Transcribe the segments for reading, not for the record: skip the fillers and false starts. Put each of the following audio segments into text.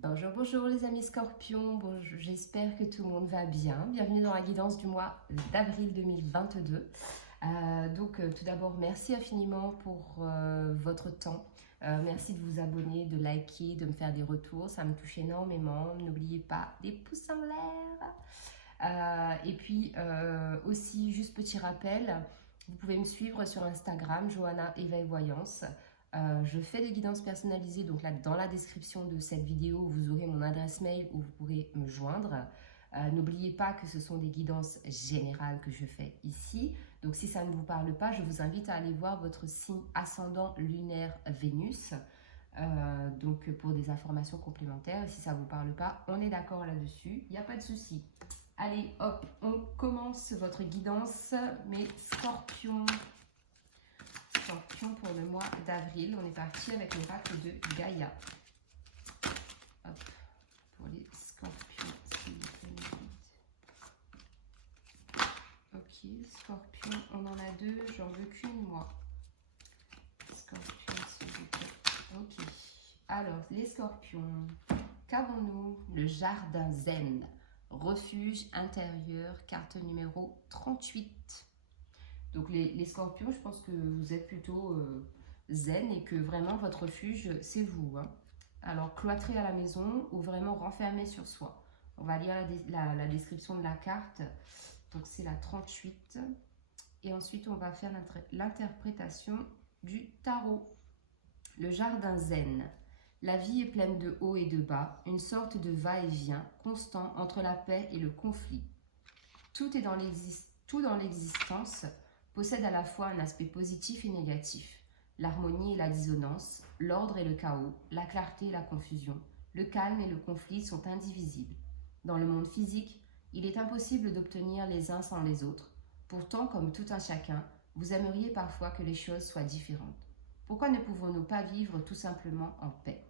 Bonjour, bonjour les amis scorpions, j'espère que tout le monde va bien. Bienvenue dans la guidance du mois d'avril 2022. Tout d'abord, merci infiniment pour votre temps. Merci de vous abonner, de liker, de me faire des retours, ça me touche énormément. N'oubliez pas des pouces en l'air. Aussi, juste petit rappel, vous pouvez me suivre sur Instagram, Johanna Éveil Voyance. Je fais des guidances personnalisées, donc là dans la description de cette vidéo, vous aurez mon adresse mail où vous pourrez me joindre. N'oubliez pas que ce sont des guidances générales que je fais ici. Donc si ça ne vous parle pas, je vous invite à aller voir votre signe ascendant lunaire Vénus. Pour des informations complémentaires, si ça ne vous parle pas, on est d'accord là-dessus, il n'y a pas de souci. Allez, hop, on commence votre guidance, mes scorpions. Scorpion pour le mois d'avril. On est parti avec l'oracle de Gaïa. Hop, pour les scorpions, s'il vous plaît. Ok, scorpion, on en a deux, j'en veux qu'une moi. Scorpion, s'il vous plaît. Ok, alors les scorpions, qu'avons-nous? Le jardin zen, refuge intérieur, carte numéro 38. Donc les scorpions, je pense que vous êtes plutôt zen et que vraiment votre refuge, c'est vous. Hein. Alors cloîtré à la maison ou vraiment renfermé sur soi. On va lire la description de la carte. Donc c'est la 38. Et ensuite on va faire l'interprétation du tarot. Le jardin zen. La vie est pleine de hauts et de bas, une sorte de va-et-vient constant entre la paix et le conflit. Tout dans l'existence possède à la fois un aspect positif et négatif, l'harmonie et la dissonance, l'ordre et le chaos, la clarté et la confusion, le calme et le conflit sont indivisibles. Dans le monde physique, il est impossible d'obtenir les uns sans les autres. Pourtant, comme tout un chacun, vous aimeriez parfois que les choses soient différentes. Pourquoi ne pouvons-nous pas vivre tout simplement en paix?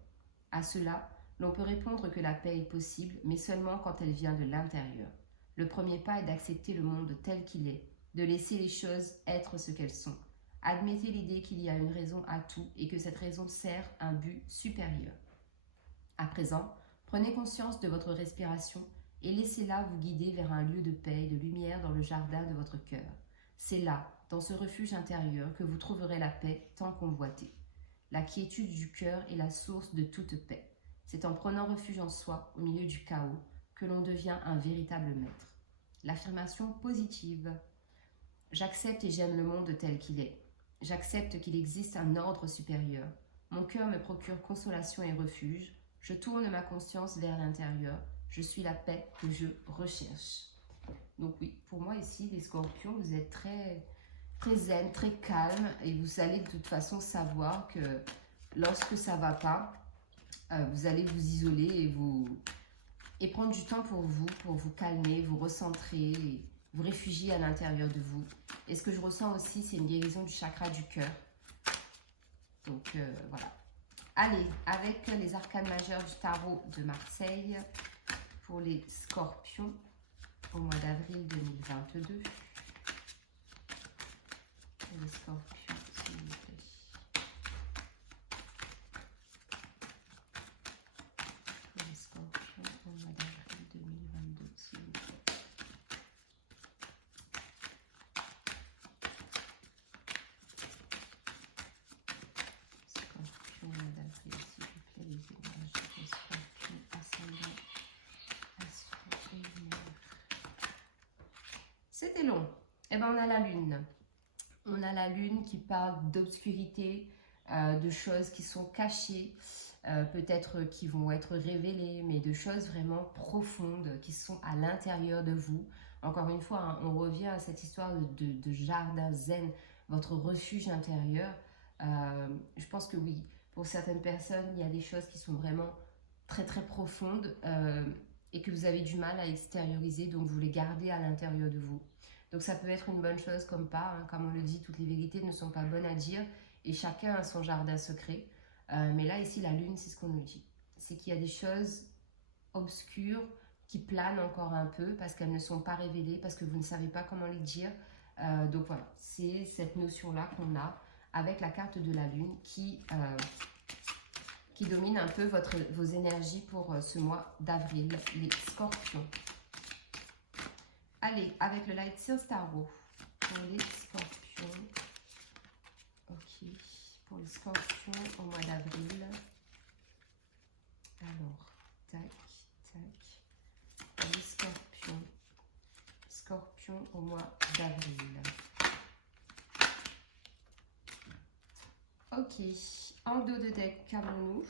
À cela, l'on peut répondre que la paix est possible, mais seulement quand elle vient de l'intérieur. Le premier pas est d'accepter le monde tel qu'il est, de laisser les choses être ce qu'elles sont. Admettez l'idée qu'il y a une raison à tout et que cette raison sert un but supérieur. À présent, prenez conscience de votre respiration et laissez-la vous guider vers un lieu de paix et de lumière dans le jardin de votre cœur. C'est là, dans ce refuge intérieur, que vous trouverez la paix tant convoitée. La quiétude du cœur est la source de toute paix. C'est en prenant refuge en soi, au milieu du chaos, que l'on devient un véritable maître. L'affirmation positive. J'accepte et j'aime le monde tel qu'il est. J'accepte qu'il existe un ordre supérieur. Mon cœur me procure consolation et refuge. Je tourne ma conscience vers l'intérieur. Je suis la paix que je recherche. Donc oui, pour moi ici, les scorpions, vous êtes très, très zen, très calme. Et vous allez de toute façon savoir que lorsque ça ne va pas, vous allez vous isoler et prendre du temps pour vous calmer, vous recentrer, vous réfugier à l'intérieur de vous. Et ce que je ressens aussi, c'est une guérison du chakra du cœur. Donc voilà. Allez, avec les arcanes majeures du tarot de Marseille pour les scorpions au mois d'avril 2022. Et les scorpions, s'il vous plaît. Pour les scorpions au mois d'avril 2022, s'il vous plaît. Scorpion, mois d'avril, s'il vous plaît, les énergies des scorpions, ascendant, astre et lumière. C'était long. Eh bien, on a la lune. On a la lune qui parle d'obscurité, de choses qui sont cachées, peut-être qui vont être révélées, mais de choses vraiment profondes qui sont à l'intérieur de vous. Encore une fois, hein, on revient à cette histoire de jardin zen, votre refuge intérieur. Je pense que oui, pour certaines personnes, il y a des choses qui sont vraiment très très profondes et que vous avez du mal à extérioriser, donc vous les gardez à l'intérieur de vous. Donc ça peut être une bonne chose comme pas, hein. Comme on le dit, toutes les vérités ne sont pas bonnes à dire et chacun a son jardin secret. Mais là ici la lune, c'est ce qu'on nous dit. C'est qu'il y a des choses obscures qui planent encore un peu parce qu'elles ne sont pas révélées, parce que vous ne savez pas comment les dire. Donc voilà, c'est cette notion-là qu'on a avec la carte de la lune qui qui domine un peu vos énergies pour ce mois d'avril, les scorpions. Allez, avec le Light Seals Tarot, pour les scorpions. Ok, pour les scorpions au mois d'avril. Alors, tac, tac. Pour les scorpions. Scorpions au mois d'avril. Ok, en dos de deck, qu'avons-nous?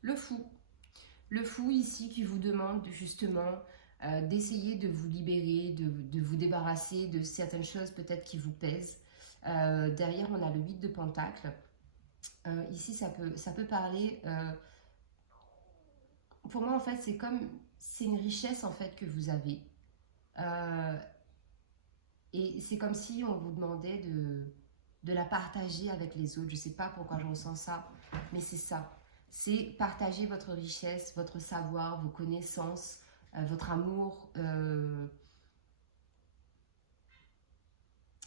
Le fou. Le fou ici qui vous demande justement d'essayer de vous libérer, de vous débarrasser de certaines choses peut-être qui vous pèsent. Derrière, on a le 8 de Pentacle. Ici, ça peut parler... pour moi, en fait, c'est une richesse en fait que vous avez. Et c'est comme si on vous demandait de la partager avec les autres. Je ne sais pas pourquoi je ressens ça, mais c'est ça. C'est partager votre richesse, votre savoir, vos connaissances, votre amour.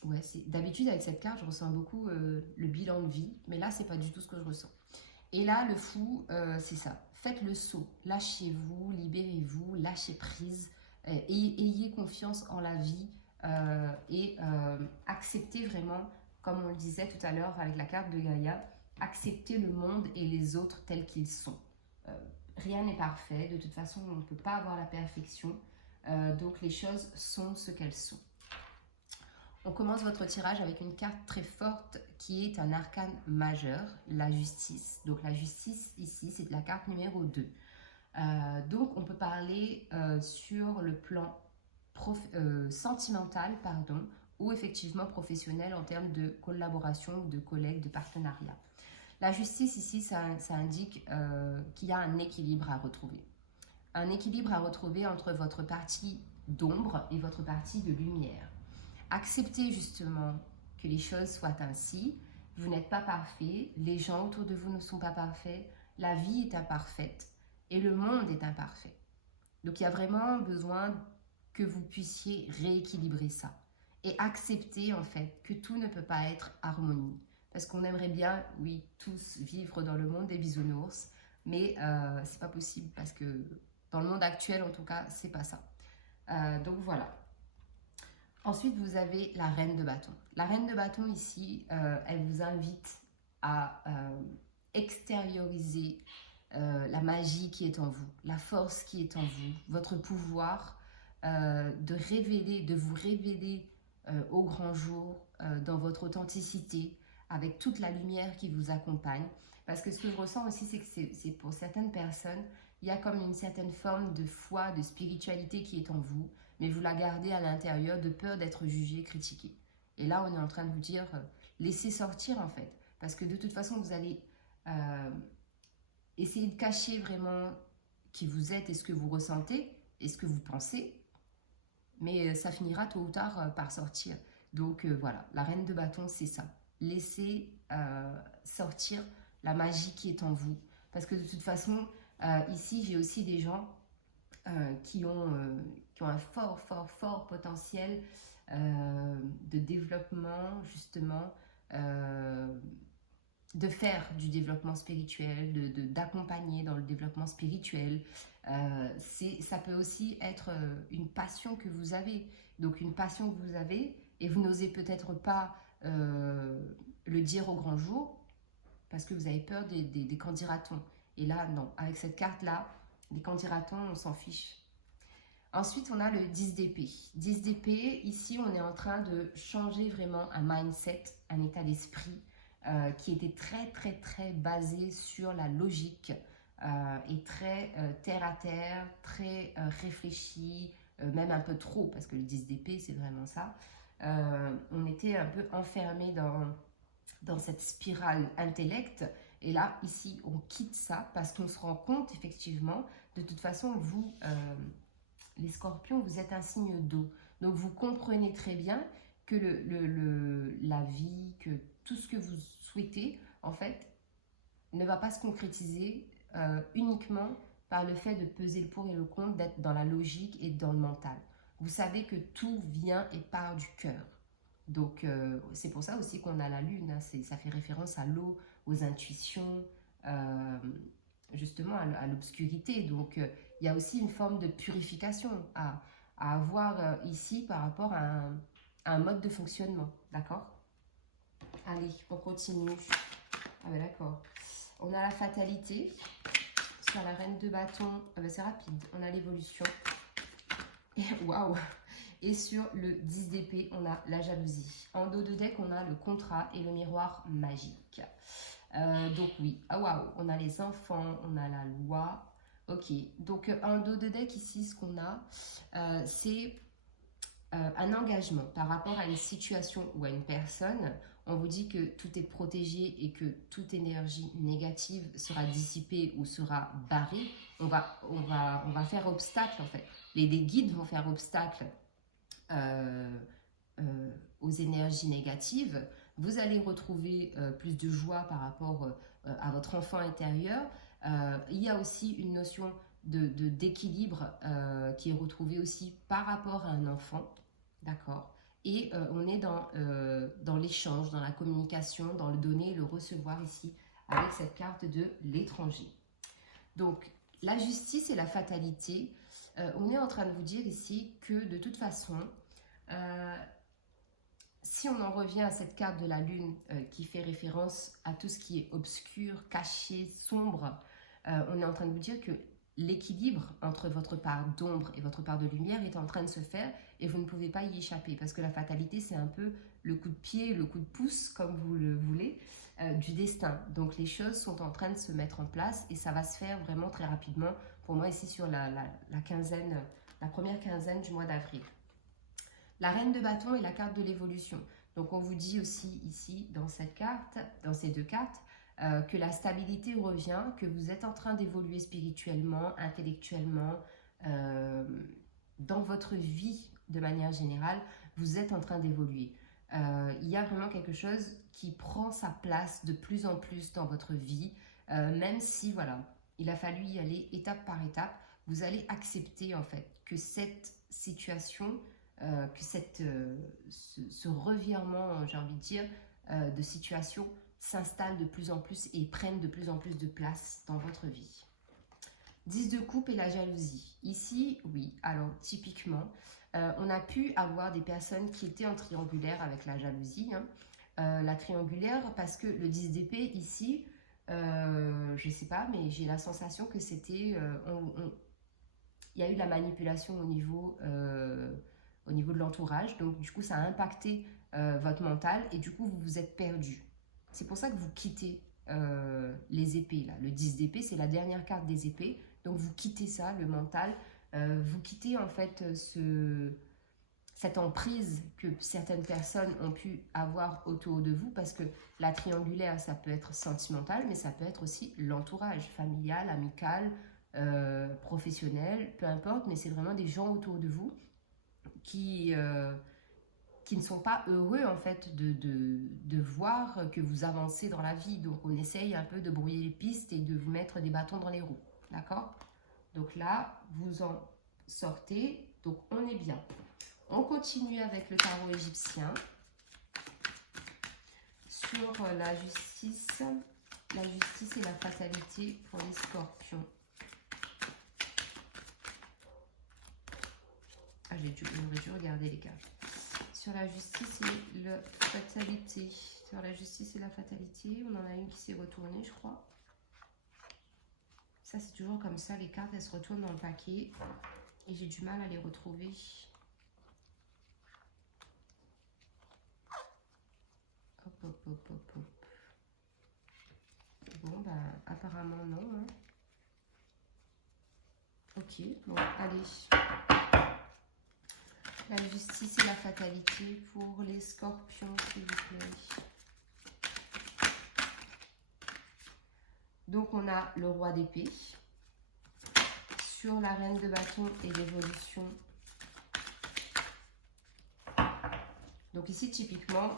Ouais, d'habitude, avec cette carte, je ressens beaucoup le bilan de vie, mais là, c'est pas du tout ce que je ressens. Et là, le fou, c'est ça. Faites le saut, lâchez-vous, libérez-vous, lâchez prise, ayez confiance en la vie et acceptez vraiment, comme on le disait tout à l'heure avec la carte de Gaïa, acceptez le monde et les autres tels qu'ils sont. Rien n'est parfait, de toute façon, on ne peut pas avoir la perfection, donc les choses sont ce qu'elles sont. On commence votre tirage avec une carte très forte qui est un arcane majeur, la justice. Donc la justice ici, c'est la carte numéro 2. Donc on peut parler sur le plan sentimental, pardon, ou effectivement professionnel en termes de collaboration, de collègues, de partenariat. La justice ici, ça indique qu'il y a un équilibre à retrouver. Un équilibre à retrouver entre votre partie d'ombre et votre partie de lumière. Acceptez justement que les choses soient ainsi. Vous n'êtes pas parfait, les gens autour de vous ne sont pas parfaits, la vie est imparfaite et le monde est imparfait. Donc il y a vraiment besoin que vous puissiez rééquilibrer ça et accepter en fait que tout ne peut pas être harmonie. Parce qu'on aimerait bien, oui, tous vivre dans le monde des bisounours, mais c'est pas possible parce que dans le monde actuel en tout cas, c'est pas ça. Donc voilà. Ensuite, vous avez la reine de bâton. La reine de bâton ici, elle vous invite à extérioriser la magie qui est en vous, la force qui est en vous, votre pouvoir de vous révéler au grand jour dans votre authenticité, avec toute la lumière qui vous accompagne. Parce que ce que je ressens aussi, c'est que c'est pour certaines personnes, il y a comme une certaine forme de foi, de spiritualité qui est en vous, mais vous la gardez à l'intérieur de peur d'être jugé, critiqué. Et là, on est en train de vous dire, laissez sortir en fait. Parce que de toute façon, vous allez essayer de cacher vraiment qui vous êtes et ce que vous ressentez et ce que vous pensez. Mais ça finira tôt ou tard par sortir. Donc voilà, la reine de bâton, c'est ça. Laissez sortir la magie qui est en vous. Parce que de toute façon, ici, j'ai aussi des gens qui ont un fort potentiel de développement, justement, de faire du développement spirituel, d'accompagner dans le développement spirituel. Ça peut aussi être une passion que vous avez. Donc une passion que vous avez et vous n'osez peut-être pas le dire au grand jour parce que vous avez peur des candidatons. Et là, non. Avec cette carte-là, les candidatons, on s'en fiche. Ensuite, on a le 10 d'épée. 10 d'épée, ici, on est en train de changer vraiment un mindset, un état d'esprit qui était très basé sur la logique et très terre à terre, très réfléchi, même un peu trop, parce que le 10 d'épée, c'est vraiment ça. On était un peu enfermé dans cette spirale intellect. Et là, ici, on quitte ça parce qu'on se rend compte, effectivement, de toute façon, vous, les scorpions, vous êtes un signe d'eau. Donc, vous comprenez très bien que la vie, que tout ce que vous souhaitez, en fait, ne va pas se concrétiser uniquement par le fait de peser le pour et le contre, d'être dans la logique et dans le mental. Vous savez que tout vient et part du cœur. Donc, c'est pour ça aussi qu'on a la lune. Hein, ça fait référence à l'eau, aux intuitions, justement à l'obscurité. Donc, il y a aussi une forme de purification à avoir ici par rapport à un mode de fonctionnement. D'accord? Allez, on continue. Ah ben d'accord. On a la fatalité. Sur la reine de bâton, ah ben c'est rapide. On a l'évolution. Et waouh! Et sur le 10 d'épée, on a la jalousie. En dos de deck, on a le contrat et le miroir magique. Donc oui, ah waouh, on a les enfants, on a la loi. Ok, donc en dos de deck ici, ce qu'on a, c'est un engagement par rapport à une situation ou à une personne. On vous dit que tout est protégé et que toute énergie négative sera dissipée ou sera barrée. On va faire obstacle en fait. Les guides vont faire obstacle aux énergies négatives. Vous allez retrouver plus de joie par rapport à votre enfant intérieur. Il y a aussi une notion d'équilibre qui est retrouvée aussi par rapport à un enfant. D'accord. Et on est dans l'échange, dans la communication, dans le donner et le recevoir ici, avec cette carte de l'étranger. Donc, la justice et la fatalité, on est en train de vous dire ici que de toute façon, si on en revient à cette carte de la lune qui fait référence à tout ce qui est obscur, caché, sombre, on est en train de vous dire que l'équilibre entre votre part d'ombre et votre part de lumière est en train de se faire et vous ne pouvez pas y échapper parce que la fatalité, c'est un peu le coup de pied, le coup de pouce, comme vous le voulez, du destin. Donc les choses sont en train de se mettre en place et ça va se faire vraiment très rapidement. Pour moi, ici sur la première quinzaine du mois d'avril. La reine de bâton est la carte de l'évolution. Donc on vous dit aussi ici dans cette carte, dans ces deux cartes, que la stabilité revient, que vous êtes en train d'évoluer spirituellement, intellectuellement, dans votre vie de manière générale, vous êtes en train d'évoluer. Il y a vraiment quelque chose qui prend sa place de plus en plus dans votre vie, même si voilà, il a fallu y aller étape par étape, vous allez accepter en fait que cette situation, que ce revirement, j'ai envie de dire, de situation s'installe de plus en plus et prennent de plus en plus de place dans votre vie. 10 de coupe et la jalousie. Ici, oui, alors typiquement, on a pu avoir des personnes qui étaient en triangulaire avec la jalousie. La triangulaire, parce que le 10 d'épée, ici, je ne sais pas, mais j'ai la sensation que c'était... il y a eu de la manipulation au niveau de l'entourage. Donc, du coup, ça a impacté votre mental et du coup, vous vous êtes perdu. C'est pour ça que vous quittez les épées. Là. Le 10 d'épée, c'est la dernière carte des épées. Donc, vous quittez ça, le mental. Vous quittez en fait cette emprise que certaines personnes ont pu avoir autour de vous parce que la triangulaire, ça peut être sentimental, mais ça peut être aussi l'entourage familial, amical, professionnel, peu importe, mais c'est vraiment des gens autour de vous qui ne sont pas heureux en fait de voir que vous avancez dans la vie. Donc on essaye un peu de brouiller les pistes et de vous mettre des bâtons dans les roues. D'accord? Donc là, vous en sortez. Donc on est bien. On continue avec le tarot égyptien. Sur la justice et la fatalité pour les scorpions. Ah, j'aurais dû regarder les cartes. Sur la justice et la fatalité. Sur la justice et la fatalité, on en a une qui s'est retournée, je crois. Ça, c'est toujours comme ça. Les cartes, elles se retournent dans le paquet. Et j'ai du mal à les retrouver. Hop, hop, hop, hop, hop. Bon, ben, apparemment, non. Hein. Ok, bon, allez. La justice et la fatalité pour les scorpions, s'il vous plaît. Donc, on a le roi d'épée. Sur la reine de bâton et l'évolution. Donc ici, typiquement,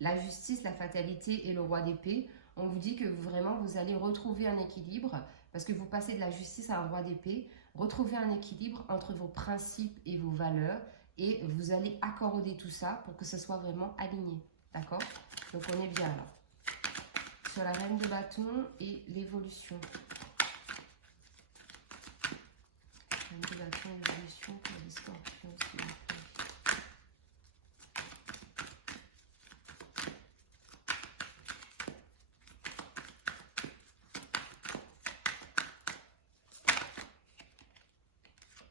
la justice, la fatalité et le roi d'épée, on vous dit que vous allez retrouver un équilibre parce que vous passez de la justice à un roi d'épée, retrouver un équilibre entre vos principes et vos valeurs et vous allez accorder tout ça pour que ce soit vraiment aligné. D'accord? Donc on est bien là. sur la reine de bâton et l'évolution. Reine de bâton, évolution pour les scorpions, s'il vous plaît.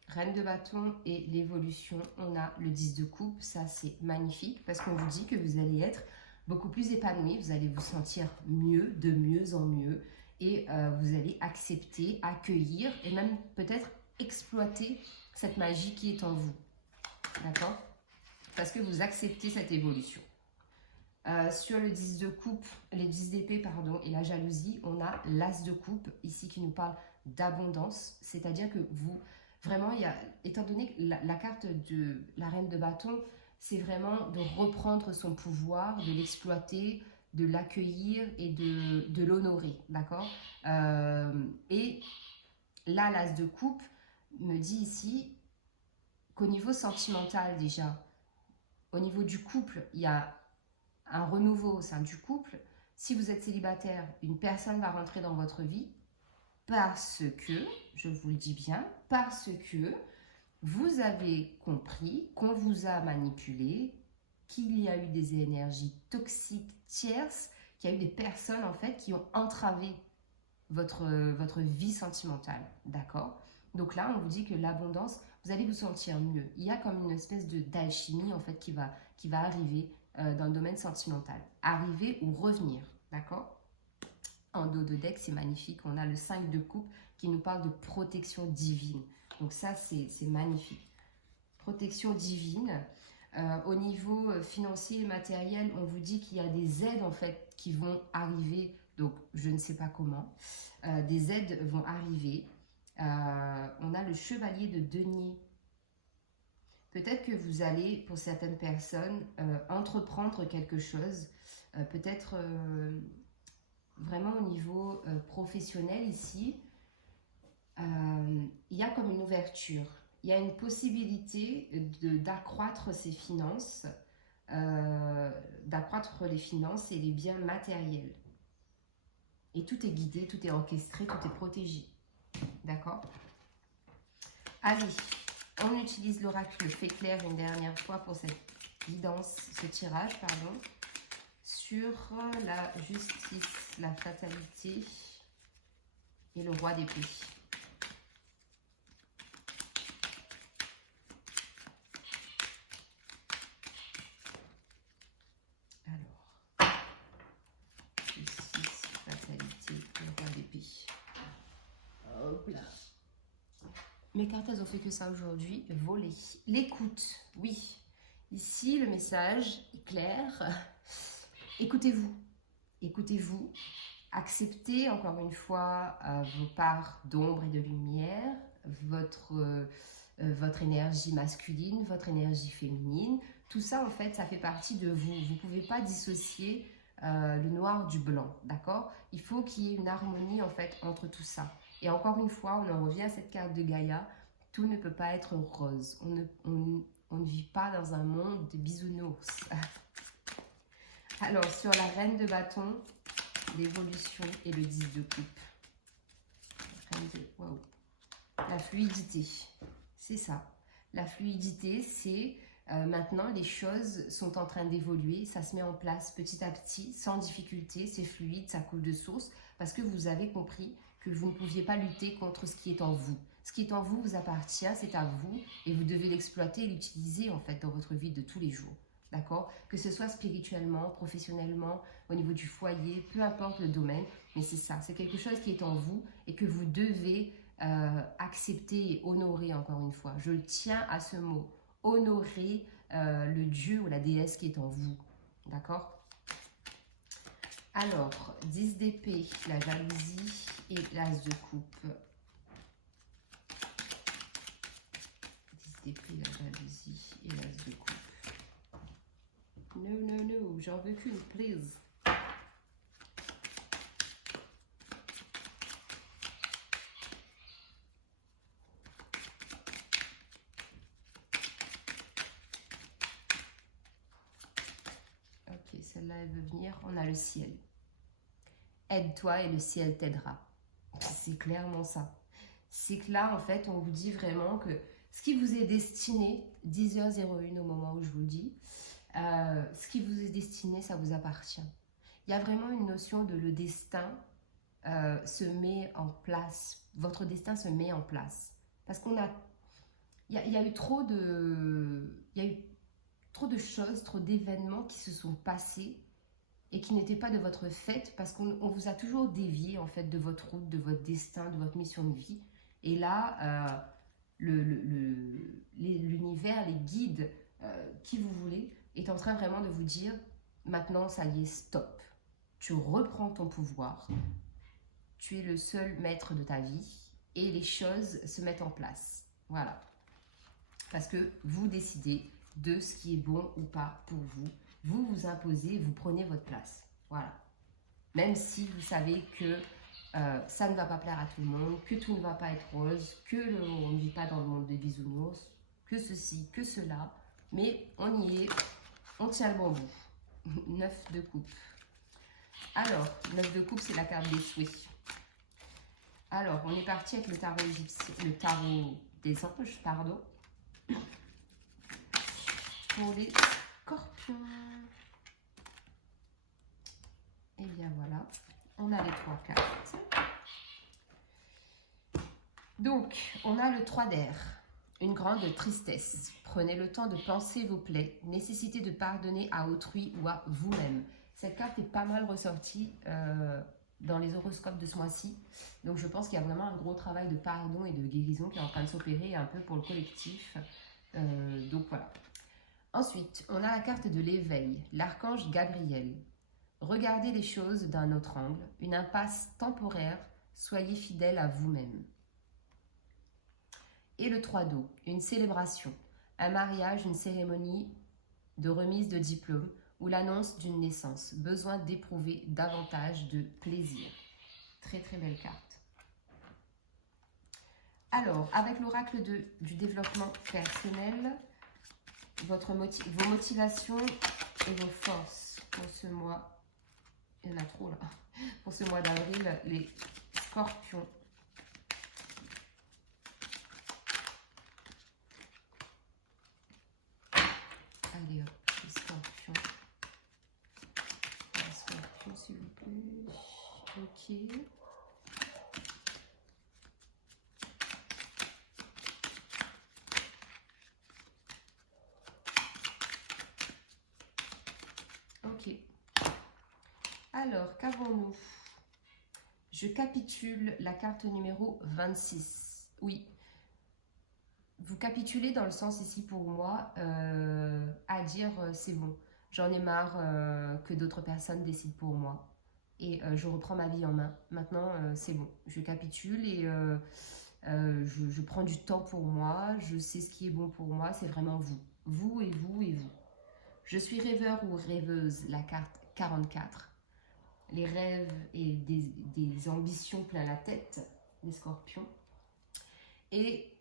Reine de bâton et l'évolution, on a le 10 de coupe, ça c'est magnifique parce qu'on vous dit que vous allez être beaucoup plus épanoui, vous allez vous sentir mieux, de mieux en mieux et vous allez accepter, accueillir et même peut-être exploiter cette magie qui est en vous, d'accord? Parce que vous acceptez cette évolution. Sur le 10 de coupe, les 10 d'épée, pardon, et la jalousie, on a l'as de coupe ici qui nous parle d'abondance, c'est-à-dire que vous... Vraiment, étant donné que la carte de la reine de bâton, c'est vraiment de reprendre son pouvoir, de l'exploiter, de l'accueillir et de l'honorer, d'accord? Et là, l'as de coupe me dit ici qu'au niveau sentimental déjà, au niveau du couple, il y a un renouveau au sein du couple. Si vous êtes célibataire, une personne va rentrer dans votre vie parce que, je vous le dis bien, parce que vous avez compris qu'on vous a manipulé, qu'il y a eu des énergies toxiques tierces, qu'il y a eu des personnes en fait qui ont entravé votre vie sentimentale, d'accord? Donc là, on vous dit que l'abondance, vous allez vous sentir mieux. Il y a comme une espèce d'alchimie en fait qui va arriver dans le domaine sentimental. Arriver ou revenir, d'accord? En dos de deck, c'est magnifique. On a le 5 de coupe qui nous parle de protection divine. Donc ça, c'est magnifique. Protection divine. Au niveau financier et matériel, on vous dit qu'il y a des aides en fait qui vont arriver. Donc, je ne sais pas comment. Des aides vont arriver. On a le chevalier de denier. Peut-être que vous allez, pour certaines personnes, entreprendre quelque chose. Peut-être... vraiment au niveau professionnel ici, il y a comme une ouverture. Il y a une possibilité d'accroître ses finances, d'accroître les finances et les biens matériels. Et tout est guidé, tout est orchestré, tout est protégé. D'accord? Allez, on utilise l'oracle Fée Claire une dernière fois pour cette guidance, ce tirage, pardon. Sur la justice, la fatalité et le roi d'épée. Alors, justice, fatalité, le roi d'épée. Hop là. Mes cartes, elles ont fait que ça aujourd'hui, voler. L'écoute, oui. Ici, le message est clair. Écoutez-vous, écoutez-vous, acceptez encore une fois vos parts d'ombre et de lumière, votre énergie masculine, votre énergie féminine. Tout ça, en fait, ça fait partie de vous. Vous ne pouvez pas dissocier le noir du blanc, d'accord? Il faut qu'il y ait une harmonie, en fait, entre tout ça. Et encore une fois, on en revient à cette carte de Gaïa, tout ne peut pas être rose. On ne vit pas dans un monde de bisounours. Alors, sur la reine de bâton, l'évolution et le 10 de coupe. Wow. La fluidité, c'est ça. La fluidité, c'est maintenant les choses sont en train d'évoluer, ça se met en place petit à petit, sans difficulté, c'est fluide, ça coule de source, parce que vous avez compris que vous ne pouviez pas lutter contre ce qui est en vous. Ce qui est en vous vous appartient, c'est à vous, et vous devez l'exploiter et l'utiliser en fait dans votre vie de tous les jours. D'accord? Que ce soit spirituellement, professionnellement, au niveau du foyer, peu importe le domaine, mais c'est ça, c'est quelque chose qui est en vous et que vous devez accepter et honorer encore une fois. Je tiens à ce mot, honorer le dieu ou la déesse qui est en vous. D'accord? Alors, 10 d'épée, la jalousie et l'as de coupe. 10 d'épée, la jalousie et l'as de coupe. No, no, no, j'en veux qu'une, please. Ok, celle-là, elle veut venir. On a le ciel. aide-toi et le ciel t'aidera. C'est clairement ça. C'est que là, en fait, on vous dit vraiment que ce qui vous est destiné, 10h01 au moment où je vous le dis, ce qui vous est destiné, ça vous appartient. Il y a vraiment une notion de le destin se met en place. Votre destin se met en place. Parce qu'on a... Il y a eu trop de... Il y a eu trop de choses, trop d'événements qui se sont passés et qui n'étaient pas de votre fait parce qu'on vous a toujours dévié en fait de votre route, de votre destin, de votre mission de vie. Et là, l'univers, les guides, qui vous voulez, est en train vraiment de vous dire, maintenant ça y est, stop. Tu reprends ton pouvoir, tu es le seul maître de ta vie et les choses se mettent en place. Voilà. Parce que vous décidez de ce qui est bon ou pas pour vous. Vous vous imposez, vous prenez votre place. Voilà. Même si vous savez que ça ne va pas plaire à tout le monde, que tout ne va pas être rose, que on ne vit pas dans le monde des bisounours, que ceci, que cela. Mais on y est, on tient le bon bout. 9 de coupe. Alors, 9 de coupe, c'est la carte des souhaits. Alors, on est parti avec le tarot égyptien, le tarot des anges, pardon. Pour les scorpions. Et bien voilà, on a les 3 cartes. Donc, on a le 3 d'air, une grande tristesse. Prenez le temps de penser vos plaies, nécessité de pardonner à autrui ou à vous-même. Cette carte est pas mal ressortie dans les horoscopes de ce mois-ci. Donc, je pense qu'il y a vraiment un gros travail de pardon et de guérison qui est en train de s'opérer un peu pour le collectif. Donc, voilà. Ensuite, on a la carte de l'éveil, l'archange Gabriel. Regardez les choses d'un autre angle, une impasse temporaire, soyez fidèle à vous-même. Et le 3 d'eau, une célébration, un mariage, une cérémonie de remise de diplôme ou l'annonce d'une naissance, besoin d'éprouver davantage de plaisir. Très très belle carte. Alors, avec l'oracle du développement personnel, vos motivations et vos forces pour ce mois. Il y en a trop là. Pour ce mois d'avril, les scorpions. Allez hop, les scorpions. Les scorpions, s'il vous plaît. Ok. Ok. Alors, qu'avons-nous? Je capitule la carte numéro 26. Oui. Vous capitulez dans le sens ici pour moi à dire c'est bon. J'en ai marre que d'autres personnes décident pour moi. Et je reprends ma vie en main. Maintenant, c'est bon. Je capitule et je prends du temps pour moi. Je sais ce qui est bon pour moi. C'est vraiment vous. Vous et vous et vous. Je suis rêveur ou rêveuse, la carte 44. Les rêves et des ambitions plein la tête, les scorpions. Et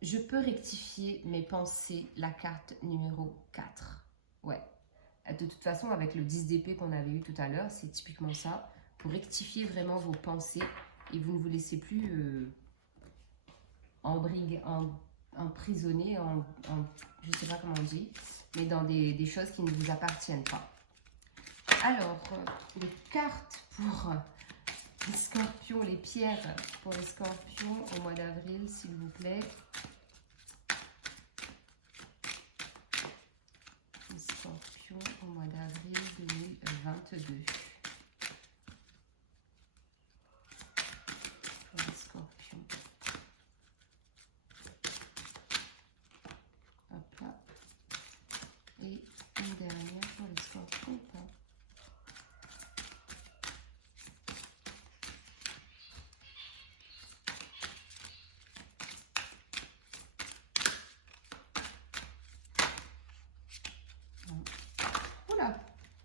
je peux rectifier mes pensées, la carte numéro 4. Ouais. De toute façon, avec le 10 d'épée qu'on avait eu tout à l'heure, c'est typiquement ça. Pour rectifier vraiment vos pensées et vous ne vous laissez plus emprisonner, je ne sais pas comment on dit, mais dans des choses qui ne vous appartiennent pas. Alors, les cartes pour les scorpions, les pierres pour les scorpions au mois d'avril, s'il vous plaît. Les scorpions au mois d'avril 2022. Pour les scorpions. Hop là. Et une dernière pour les scorpions.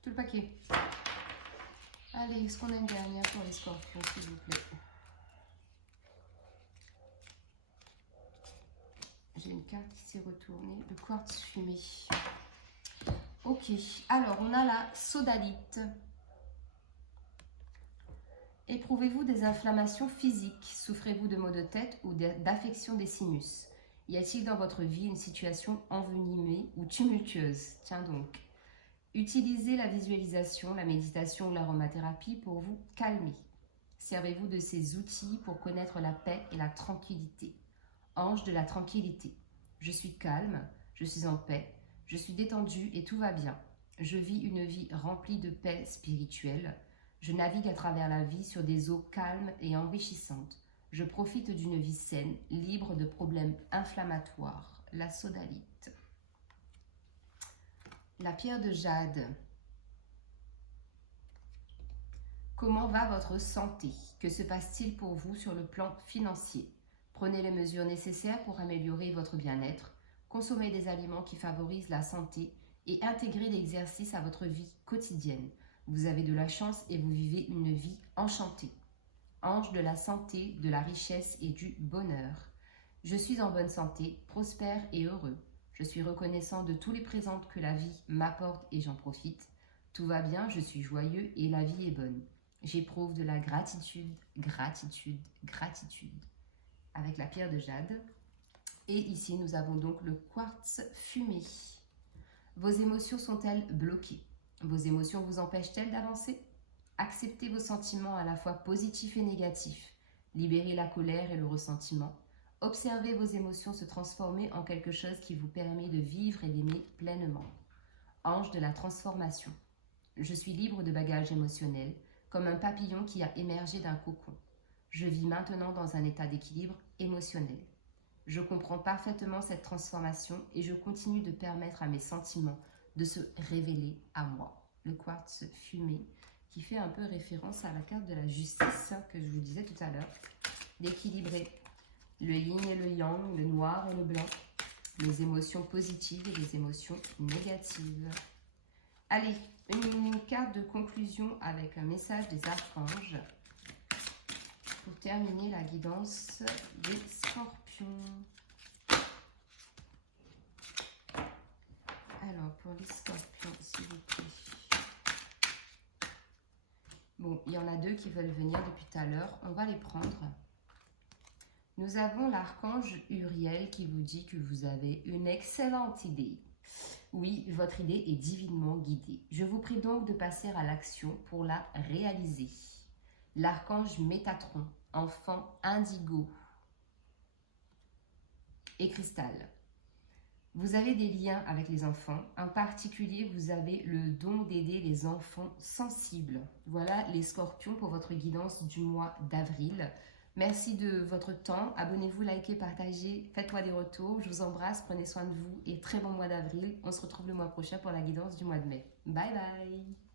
Tout le paquet. Allez, est-ce qu'on a une dernière pour les scorpions, s'il vous plaît? J'ai une carte qui s'est retournée. Le quartz fumé. Ok. Alors, on a la sodalite. Éprouvez-vous des inflammations physiques? Souffrez-vous de maux de tête ou d'affection des sinus? Y a-t-il dans votre vie une situation envenimée ou tumultueuse? Tiens donc. Utilisez la visualisation, la méditation ou l'aromathérapie pour vous calmer. Servez-vous de ces outils pour connaître la paix et la tranquillité. Ange de la tranquillité. Je suis calme, je suis en paix, je suis détendu et tout va bien. Je vis une vie remplie de paix spirituelle. Je navigue à travers la vie sur des eaux calmes et enrichissantes. Je profite d'une vie saine, libre de problèmes inflammatoires. La sodalite. La pierre de jade. Comment va votre santé? Que se passe-t-il pour vous sur le plan financier? Prenez les mesures nécessaires pour améliorer votre bien-être. Consommez des aliments qui favorisent la santé et intégrez l'exercice à votre vie quotidienne. Vous avez de la chance et vous vivez une vie enchantée. Ange de la santé, de la richesse et du bonheur. Je suis en bonne santé, prospère et heureux. Je suis reconnaissant de tous les présents que la vie m'apporte et j'en profite. Tout va bien, je suis joyeux et la vie est bonne. J'éprouve de la gratitude, gratitude, gratitude. Avec la pierre de jade. Et ici, nous avons donc le quartz fumé. Vos émotions sont-elles bloquées? Vos émotions vous empêchent-elles d'avancer? Acceptez vos sentiments à la fois positifs et négatifs. Libérez la colère et le ressentiment. Observez vos émotions se transformer en quelque chose qui vous permet de vivre et d'aimer pleinement. Ange de la transformation. Je suis libre de bagages émotionnels, comme un papillon qui a émergé d'un cocon. Je vis maintenant dans un état d'équilibre émotionnel. Je comprends parfaitement cette transformation et je continue de permettre à mes sentiments de se révéler à moi. Le quartz fumé qui fait un peu référence à la carte de la justice que je vous disais tout à l'heure. D'équilibrer le yin et le yang, le noir et le blanc, les émotions positives et les émotions négatives. Allez, une carte de conclusion avec un message des archanges pour terminer la guidance des scorpions. Alors, pour les scorpions, s'il vous plaît. Bon, il y en a deux qui veulent venir depuis tout à l'heure. On va les prendre. Nous avons l'archange Uriel qui vous dit que vous avez une excellente idée. Oui, votre idée est divinement guidée. Je vous prie donc de passer à l'action pour la réaliser. L'archange Métatron, enfant indigo et cristal. Vous avez des liens avec les enfants. En particulier, vous avez le don d'aider les enfants sensibles. Voilà les scorpions pour votre guidance du mois d'avril. Merci de votre temps. Abonnez-vous, likez, partagez, faites-moi des retours. Je vous embrasse, prenez soin de vous et très bon mois d'avril. On se retrouve le mois prochain pour la guidance du mois de mai. Bye bye!